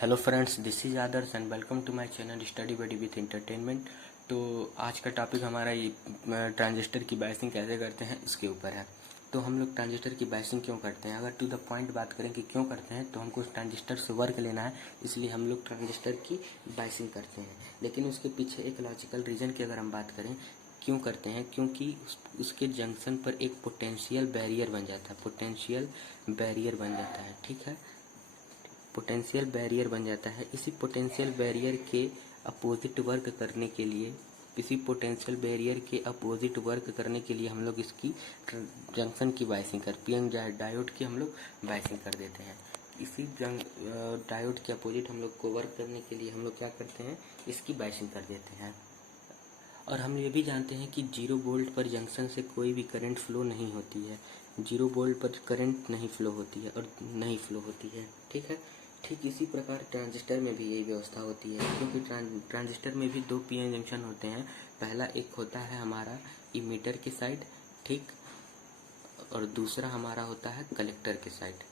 Hello friends, this is Adarsh and welcome to my channel Study Buddy with entertainment. तो आज का topic हमारा ये ट्रांजिस्टर की बायसिंग कैसे करते हैं इसके ऊपर है। तो हम लोग ट्रांजिस्टर की बायसिंग क्यों करते हैं, अगर टू द पॉइंट बात करें कि क्यों करते हैं, तो हमको ट्रांजिस्टर से वर्क लेना है, इसलिए हम लोग ट्रांजिस्टर की बायसिंग करते हैं। लेकिन उसके पीछे एक लॉजिकल रीज़न की अगर हम बात करें क्यों करते हैं, क्योंकि उसके जंक्शन पर एक पोटेंशियल बैरियर बन जाता है। पोटेंशियल बैरियर बन जाता है, ठीक है, पोटेंशियल बैरियर बन जाता है। इसी पोटेंशियल बैरियर के अपोजिट वर्क करने के लिए हम लोग इसकी जंक्शन की बायसिंग कर पीएन डायोड की हम लोग बायसिंग कर देते हैं। इसी डायोड के अपोजिट हम लोग को वर्क करने के लिए हम लोग क्या करते हैं, इसकी बायसिंग कर देते हैं। और हम ये भी जानते हैं कि 0 वोल्ट पर जंक्शन से कोई भी करंट फ्लो नहीं होती है। 0 वोल्ट पर करंट नहीं फ्लो होती है और नहीं फ्लो होती है, ठीक है। ठीक इसी प्रकार ट्रांजिस्टर में भी यही व्यवस्था होती है, क्योंकि ट्रांजिस्टर में भी 2 पीएन जंक्शन होते हैं। पहला एक होता है हमारा इमीटर की साइड, ठीक, और दूसरा हमारा होता है कलेक्टर की साइड।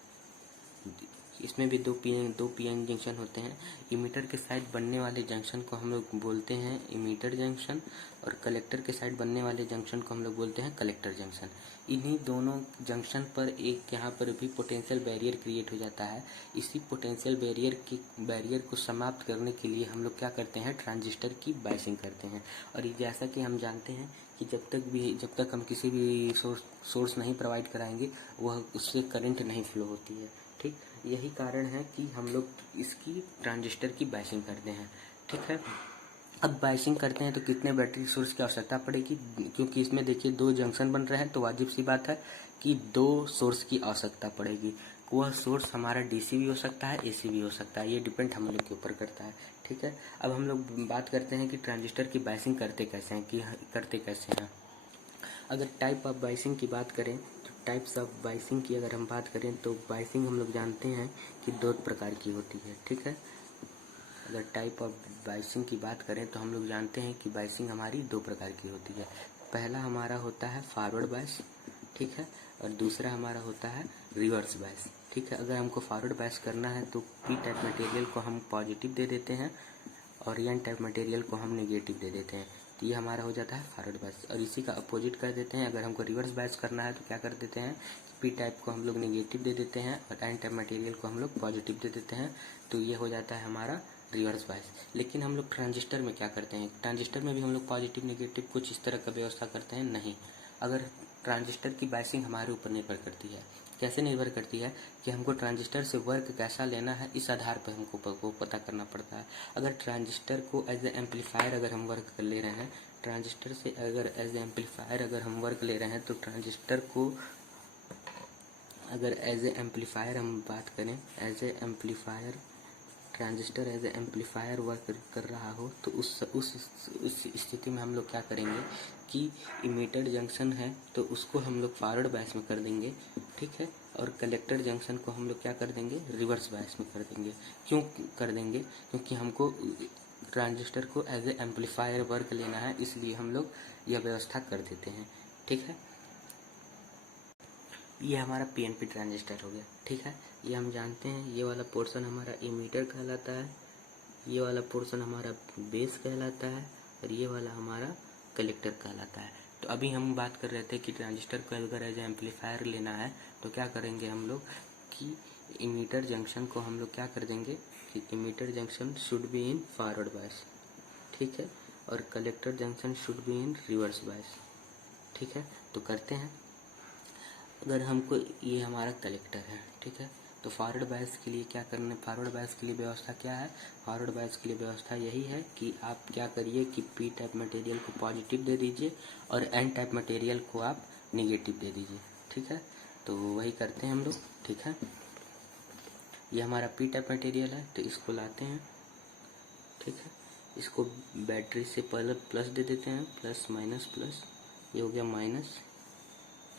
इसमें भी दो पीएन जंक्शन होते हैं। इमीटर के साइड बनने वाले जंक्शन को हम लोग बोलते हैं इमीटर जंक्शन, और कलेक्टर के साइड बनने वाले जंक्शन को हम लोग बोलते हैं कलेक्टर जंक्शन। इन्हीं दोनों जंक्शन पर एक यहाँ पर भी पोटेंशियल बैरियर क्रिएट हो जाता है। इसी पोटेंशियल बैरियर को समाप्त करने के लिए हम लोग क्या करते हैं, ट्रांजिस्टर की बायसिंग करते हैं। और ये जैसा कि हम जानते हैं कि जब तक हम किसी भी सोर्स नहीं प्रोवाइड कराएंगे वह उससे करंट नहीं फ्लो होती है, ठीक। यही कारण है कि हम लोग इसकी ट्रांजिस्टर की बायसिंग करते हैं, ठीक है। अब बायसिंग करते हैं तो कितने बैटरी सोर्स की आवश्यकता पड़ेगी, क्योंकि इसमें देखिए 2 जंक्शन बन रहे हैं, तो वाजिब सी बात है कि 2 सोर्स की आवश्यकता पड़ेगी। वह सोर्स हमारा डीसी भी हो सकता है, एसी भी हो सकता है, ये डिपेंड हम लोग के ऊपर करता है, ठीक है। अब हम लोग बात करते हैं कि ट्रांजिस्टर की बायसिंग करते कैसे हैं। अगर टाइप ऑफ बायसिंग की बात करें, तो टाइप्स ऑफ बायसिंग की अगर हम बात करें तो बायसिंग हम लोग जानते हैं कि 2 प्रकार की होती है, ठीक है। अगर टाइप ऑफ बायसिंग की बात करें तो हम लोग जानते हैं कि बायसिंग हमारी 2 प्रकार की होती है। पहला हमारा होता है फॉरवर्ड बायस, ठीक है, और दूसरा हमारा होता है रिवर्स बायस, ठीक है। अगर हमको फॉरवर्ड बायस करना है तो पी टाइप मटेरियल को हम पॉजिटिव दे देते हैं और एन टाइप मटेरियल को हम नेगेटिव दे देते हैं, तो ये हमारा हो जाता है फॉरवर्ड बायस। और इसी का अपोजिट कर देते हैं, अगर हमको रिवर्स बायस करना है तो क्या कर देते हैं, पी टाइप को हम लोग नेगेटिव दे देते हैं और एन टाइप मटेरियल को हम लोग पॉजिटिव दे देते हैं, तो ये हो जाता है हमारा रिवर्स बायस। लेकिन हम लोग ट्रांजिस्टर में क्या करते हैं, ट्रांजिस्टर में भी हम लोग पॉजिटिव नेगेटिव कुछ इस तरह का व्यवस्था करते हैं, नहीं। अगर ट्रांजिस्टर की बायसिंग हमारे ऊपर निर्भर करती है, कैसे निर्भर करती है कि हमको ट्रांजिस्टर से वर्क कैसा लेना है, इस आधार पर हमको पता करना पड़ता है। अगर ट्रांजिस्टर को एज ए एम्पलीफायर अगर हम वर्क कर ले रहे हैं, ट्रांजिस्टर से अगर एज ए एम्पलीफायर अगर हम वर्क ले रहे हैं, तो ट्रांजिस्टर को अगर एज ए एम्पलीफायर हम बात करें, as a amplifier transistor as a amplifier work कर रहा हो, तो उस स्थिति में हम लोग क्या करेंगे कि इमीटर जंक्शन है तो उसको हम लोग फॉरवर्ड बायस में कर देंगे, ठीक है, और कलेक्टर जंक्शन को हम लोग क्या कर देंगे, रिवर्स बायस में कर देंगे। क्यों कर देंगे, क्योंकि हमको ट्रांजिस्टर को एज ए एम्पलीफायर वर्क लेना है, इसलिए हम लोग यह व्यवस्था कर देते हैं, ठीक है। ये हमारा पीएनपी ट्रांजिस्टर हो गया, ठीक है। ये हम जानते हैं, ये वाला पोर्शन हमारा इमीटर कहलाता है, ये वाला पोर्शन हमारा बेस कहलाता है, और ये वाला हमारा कलेक्टर कहलाता है। तो अभी हम बात कर रहे थे कि ट्रांजिस्टर को अगर एज एम्पलीफायर लेना है तो क्या करेंगे हम लोग कि इमीटर जंक्शन को हम लोग क्या कर देंगे कि emitter junction should be in forward bias, ठीक है, और collector junction should be in reverse bias, ठीक है। तो करते हैं, अगर हमको ये हमारा कलेक्टर है, ठीक है, तो फॉरवर्ड बायस के लिए क्या करना है, फॉरवर्ड बायस के लिए व्यवस्था क्या है, फॉरवर्ड बायस के लिए व्यवस्था यही है कि आप क्या करिए कि पी टाइप मटेरियल को पॉजिटिव दे दीजिए और एन टाइप मटेरियल को आप निगेटिव दे दीजिए, ठीक है। तो वही करते हैं हम लोग, ठीक है। ये हमारा पी टाइप मटेरियल है, तो इसको लाते हैं, ठीक है, इसको बैटरी से पहले प्लस दे देते हैं, प्लस माइनस प्लस, ये हो गया माइनस,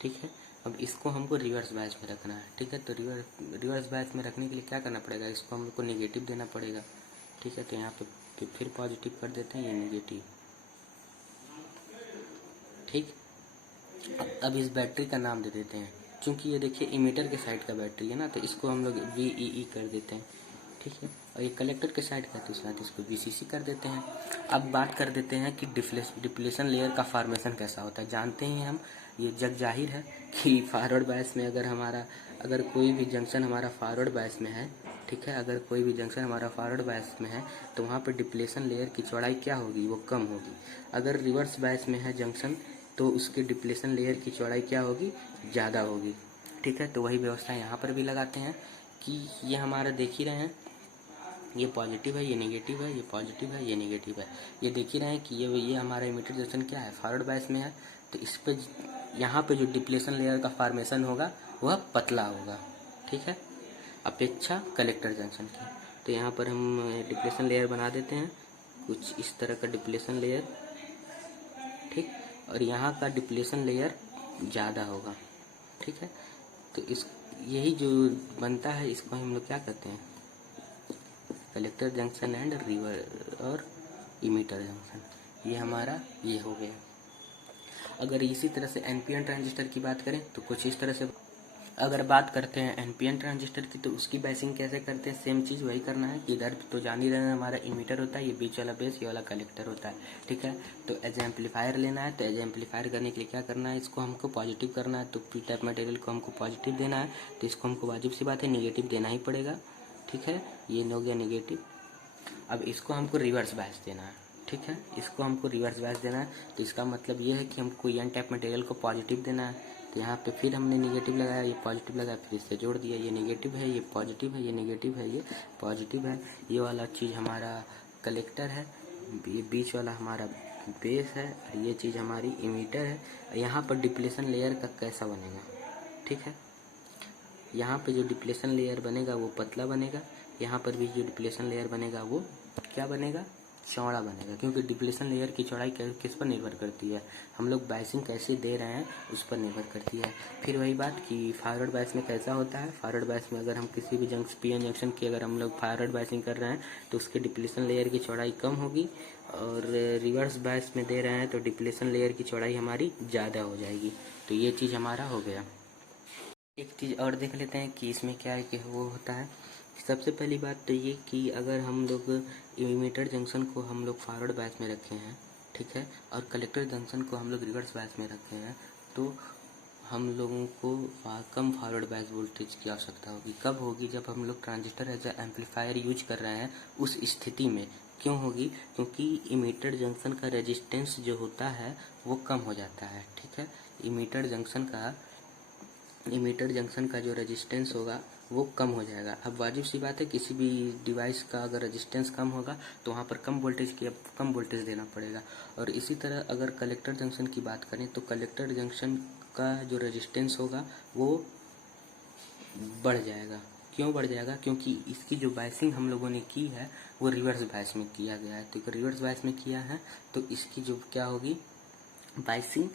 ठीक है। अब इसको हमको रिवर्स बायस में रखना है, ठीक है। तो रिवर्स बायस में रखने के लिए क्या करना पड़ेगा, इसको हम लोग को नेगेटिव देना पड़ेगा, ठीक है। तो यहाँ पे फिर पॉजिटिव कर देते हैं, ये नेगेटिव, ठीक। अब इस बैटरी का नाम दे देते हैं, क्योंकि ये देखिए इमीटर के साइड का बैटरी है ना, तो इसको हम लोग VEE कर देते हैं, ठीक है। और ये कलेक्टर के साइड का है तो साथ इसको VCC कर देते हैं। अब बात कर देते हैं कि डिप्लेशन लेयर का फॉर्मेशन कैसा होता है। जानते हैं हम, ये जग जाहिर है कि फॉरवर्ड बायस में अगर कोई भी जंक्शन हमारा फॉरवर्ड बायस में है, ठीक है, अगर कोई भी जंक्शन हमारा फॉरवर्ड बायस में है तो वहाँ पर डिप्लेशन लेयर की चौड़ाई क्या होगी, वो कम होगी। अगर रिवर्स बायस में है जंक्शन तो उसके डिप्लेशन लेयर की चौड़ाई क्या होगी, ज़्यादा होगी। ठीक है, तो वही व्यवस्था यहाँ पर भी लगाते हैं कि ये हमारा देख ही रहे हैं, ये पॉजिटिव है, ये नेगेटिव है, ये पॉजिटिव है, ये नेगेटिव है। ये देख ही रहे हैं कि ये हमारा इमिटर जंक्शन क्या है, फॉरवर्ड बायस में है, तो इस पे यहाँ पे जो डिप्लेशन लेयर का फॉर्मेशन होगा वह पतला होगा। ठीक है, अपेक्षा कलेक्टर जंक्शन की। तो यहाँ पर हम डिप्लेशन लेयर बना देते हैं, कुछ इस तरह का डिप्लेशन लेयर, ठीक, और यहाँ का डिप्लेशन लेयर ज़्यादा होगा। ठीक है, तो यही जो बनता है इसको हम लोग क्या कहते हैं, कलेक्टर जंक्शन एंड रिवर और इमीटर जंक्शन। ये हमारा ये हो गया। अगर इसी तरह से NPN ट्रांजिस्टर की बात करें तो कुछ इस तरह से, अगर बात करते हैं NPN ट्रांजिस्टर की तो उसकी बायसिंग कैसे करते हैं, सेम चीज़ वही करना है कि इधर तो जान ही रहे हैं हमारा इमीटर होता है, ये बीच वाला बेस, ये वाला कलेक्टर होता है। ठीक है, तो एज एम्पलीफायर लेना है, तो एज एम्पलीफायर करने के लिए क्या करना है, इसको हमको पॉजिटिव करना है, तो पी टाइप मटेरियल को हमको पॉजिटिव देना है, तो इसको हमको वाजिब सी बात है नेगेटिव देना ही पड़ेगा। ठीक है, ये हो गया नेगेटिव। अब इसको हमको रिवर्स बायस देना है। ठीक है, इसको हमको रिवर्स बायस देना है, तो इसका मतलब ये है कि हमको n टाइप मटेरियल को पॉजिटिव देना है। तो यहाँ पे फिर हमने नेगेटिव लगाया, ये पॉजिटिव लगाया, फिर इससे जोड़ दिया, ये नेगेटिव है, ये पॉजिटिव है, ये नेगेटिव है, ये पॉजिटिव है। ये वाला चीज़ हमारा कलेक्टर है, ये बीच वाला हमारा बेस है, ये चीज़ हमारी इमीटर है। यहाँ पर डिप्लेशन लेयर का कैसा बनेगा, ठीक है, यहाँ पे जो डिप्लेशन लेयर बनेगा वो पतला बनेगा, यहाँ पर भी जो डिप्लेशन लेयर बनेगा वो क्या बनेगा, चौड़ा बनेगा, क्योंकि डिप्लेशन लेयर की चौड़ाई किस पर निर्भर करती है, हम लोग बायसिंग कैसे दे रहे हैं उस पर निर्भर करती है। फिर वही बात कि फॉरवर्ड बायस में कैसा होता है, फॉरवर्ड बायस में अगर हम किसी भी PN जंक्शन की अगर हम लोग फॉरवर्ड बायसिंग कर रहे हैं तो उसके डिप्लेशन लेयर की चौड़ाई कम होगी, और रिवर्स बायस में दे रहे हैं तो डिप्लेशन लेयर की चौड़ाई हमारी ज़्यादा हो जाएगी। तो ये चीज़ हमारा हो गया। एक चीज़ और देख लेते हैं कि इसमें क्या है कि वो होता है। सबसे पहली बात तो ये कि अगर हम लोग इमीटर जंक्शन को हम लोग फॉरवर्ड बायस में रखे हैं, ठीक है, और कलेक्टर जंक्शन को हम लोग रिवर्स बायस में रखे हैं, तो हम लोगों को कम फॉरवर्ड बायस वोल्टेज की आवश्यकता होगी। कब होगी, जब हम लोग ट्रांजिस्टर एज एम्पलीफायर यूज कर रहे हैं उस स्थिति में। क्यों होगी, क्योंकि इमीटर जंक्शन का रेजिस्टेंस जो होता है वो कम हो जाता है। ठीक है, इमीटर जंक्शन का जो रेजिस्टेंस होगा वो कम हो जाएगा। अब वाजिब सी बात है, किसी भी डिवाइस का अगर रेजिस्टेंस कम होगा तो वहाँ पर कम वोल्टेज देना पड़ेगा। और इसी तरह अगर कलेक्टर जंक्शन की बात करें तो कलेक्टर जंक्शन का जो रेजिस्टेंस होगा वो बढ़ जाएगा। क्यों बढ़ जाएगा, क्योंकि इसकी जो बायसिंग हम लोगों ने की है वो रिवर्स बायस में किया गया है। तो रिवर्स बायस में किया है तो इसकी जो क्या होगी, बायसिंग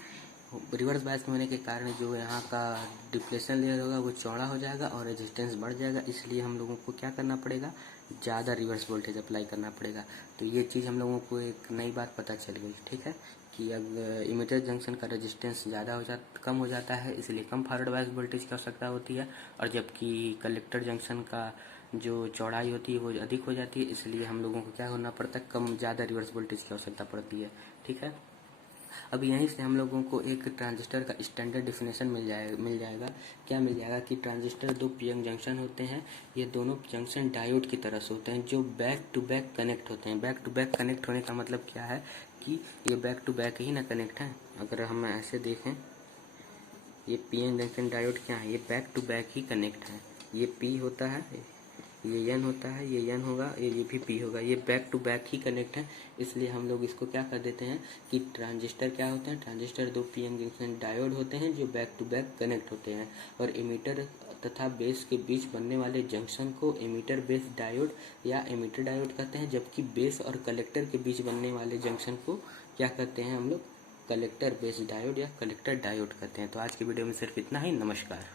रिवर्स बायस में होने के कारण जो यहाँ का डिप्लेशन लेयर होगा वो चौड़ा हो जाएगा और रेजिस्टेंस बढ़ जाएगा। इसलिए हम लोगों को क्या करना पड़ेगा, ज़्यादा रिवर्स वोल्टेज अप्लाई करना पड़ेगा। तो ये चीज़ हम लोगों को एक नई बात पता चल गई। ठीक है, कि अब इमीटर जंक्शन का रेजिस्टेंस कम हो जाता है, इसलिए कम फॉरवर्ड बायस वोल्टेज की आवश्यकता होती है, और जबकि कलेक्टर जंक्शन का जो चौड़ाई होती है वो अधिक हो जाती है, इसलिए हम लोगों को क्या होना पड़ता है, ज़्यादा रिवर्स वोल्टेज की आवश्यकता पड़ती है। ठीक है, अब यहीं से हम लोगों को एक ट्रांजिस्टर का स्टैंडर्ड डिफिनेशन मिल जाएगा। क्या मिल जाएगा कि ट्रांजिस्टर दो पीएन जंक्शन होते हैं, ये दोनों जंक्शन डायोड की तरह से होते हैं जो बैक टू बैक कनेक्ट होते हैं। बैक टू बैक कनेक्ट होने का मतलब क्या है कि ये बैक टू बैक ही ना कनेक्ट है। अगर हम ऐसे देखें, ये पीएन जंक्शन डायोड क्या है, ये बैक टू बैक ही कनेक्ट है। ये पी होता है, ये एन होता है, ये एन होगा, ये भी पी होगा, ये बैक टू बैक ही कनेक्ट है। इसलिए हम लोग इसको क्या कर देते हैं कि ट्रांजिस्टर क्या होते हैं, ट्रांजिस्टर दो पीएन जंक्शन डायोड होते हैं जो बैक टू बैक कनेक्ट होते हैं। और एमीटर तथा बेस के बीच बनने वाले जंक्शन को एमीटर बेस डायोड या एमीटर डायोड कहते हैं, जबकि बेस और कलेक्टर के बीच बनने वाले जंक्शन को क्या कहते हैं हम लोग, कलेक्टर बेस डायोड या कलेक्टर डायोड कहते हैं। तो आज की वीडियो में सिर्फ इतना ही। नमस्कार।